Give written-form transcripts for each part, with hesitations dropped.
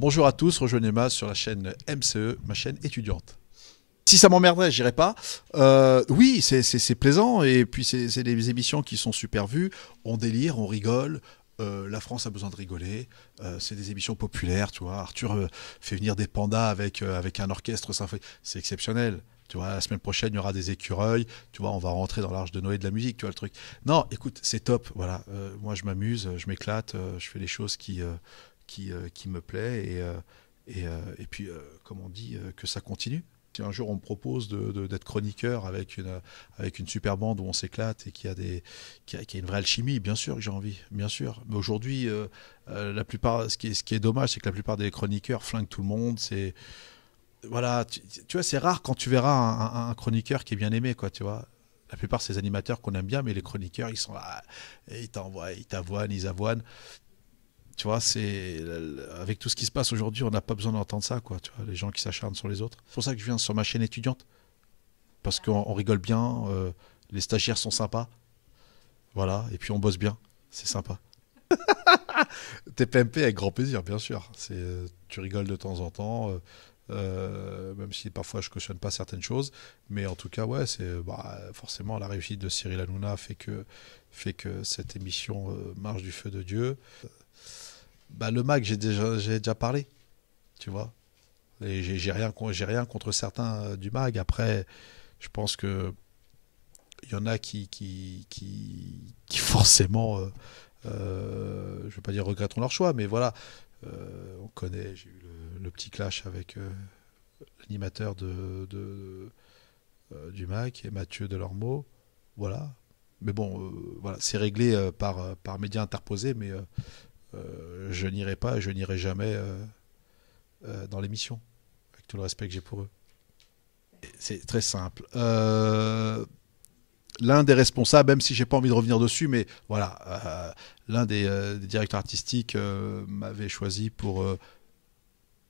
Bonjour à tous, rejoignez-moi sur la chaîne MCE, ma chaîne étudiante. Si ça m'emmerderait, j'irai pas. Oui, c'est plaisant et puis c'est des émissions qui sont super vues. On délire, on rigole. La France a besoin de rigoler. C'est des émissions populaires, tu vois. Arthur fait venir des pandas avec un orchestre symphonique. C'est exceptionnel. Tu vois, la semaine prochaine, il y aura des écureuils. Tu vois, on va rentrer dans l'Arche de Noé de la musique, tu vois le truc. Non, écoute, c'est top. Voilà, moi je m'amuse, je m'éclate, je fais les choses qui me plaît et puis, comme on dit, que ça continue. Si un jour on me propose d'être chroniqueur avec une super bande où on s'éclate et qui a une vraie alchimie, bien sûr que j'ai envie, bien sûr. Mais aujourd'hui, la plupart, ce qui est dommage, c'est que la plupart des chroniqueurs flinguent tout le monde. Voilà, tu vois, c'est rare quand tu verras un chroniqueur qui est bien aimé, quoi, tu vois. La plupart, c'est des animateurs qu'on aime bien, mais les chroniqueurs, ils sont là, et ils t'avoinent, ils avoinent. Tu vois, avec tout ce qui se passe aujourd'hui, on n'a pas besoin d'entendre ça, quoi. Tu vois, les gens qui s'acharnent sur les autres. C'est pour ça que je viens sur ma chaîne étudiante, parce qu'on rigole bien, les stagiaires sont sympas, voilà, et puis on bosse bien, c'est sympa. TPMP avec grand plaisir, bien sûr. Tu rigoles de temps en temps, même si parfois je cautionne pas certaines choses, mais en tout cas, ouais, forcément la réussite de Cyril Hanouna fait que cette émission marche du feu de Dieu. Bah, le Mac, j'ai déjà parlé, tu vois. Et j'ai rien contre certains du MAG. Après, je pense que il y en a qui forcément, je veux pas dire regretteront leur choix, mais voilà, on connaît, j'ai eu le petit clash avec l'animateur du MAC et Mathieu Delormeau, voilà. Mais bon, voilà, c'est réglé par médias interposés, mais je n'irai pas et je n'irai jamais dans l'émission, avec tout le respect que j'ai pour eux. C'est très simple. L'un des responsables, même si j'ai pas envie de revenir dessus, mais voilà, l'un des directeurs artistiques m'avait choisi pour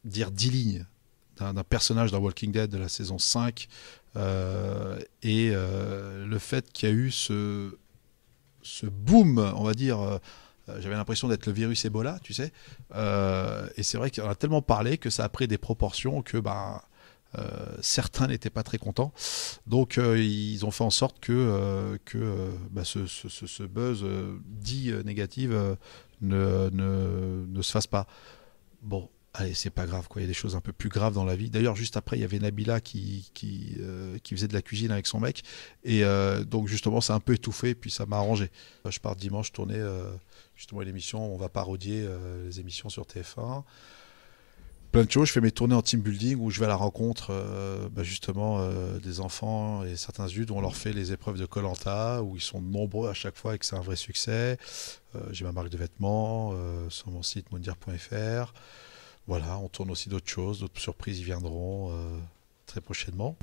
dire 10 lignes d'un personnage dans Walking Dead de la saison 5 le fait qu'il y a eu ce boom, on va dire, j'avais l'impression d'être le virus Ebola, tu sais, et c'est vrai qu'on a tellement parlé que ça a pris des proportions que certains n'étaient pas très contents. Donc ils ont fait en sorte que ce buzz dit négatif ne se fasse pas. Bon, allez, c'est pas grave, quoi. Il y a des choses un peu plus graves dans la vie. D'ailleurs, juste après, il y avait Nabila qui faisait de la cuisine avec son mec. Et donc, justement, ça a un peu étouffé, puis ça m'a arrangé. Je pars dimanche tourner justement une émission. On va parodier les émissions sur TF1. Plein de choses. Je fais mes tournées en team building où je vais à la rencontre justement des enfants et certains adultes où on leur fait les épreuves de koh où ils sont nombreux à chaque fois et que c'est un vrai succès. J'ai ma marque de vêtements sur mon site mondial.fr. Voilà, on tourne aussi d'autres choses, d'autres surprises y viendront très prochainement.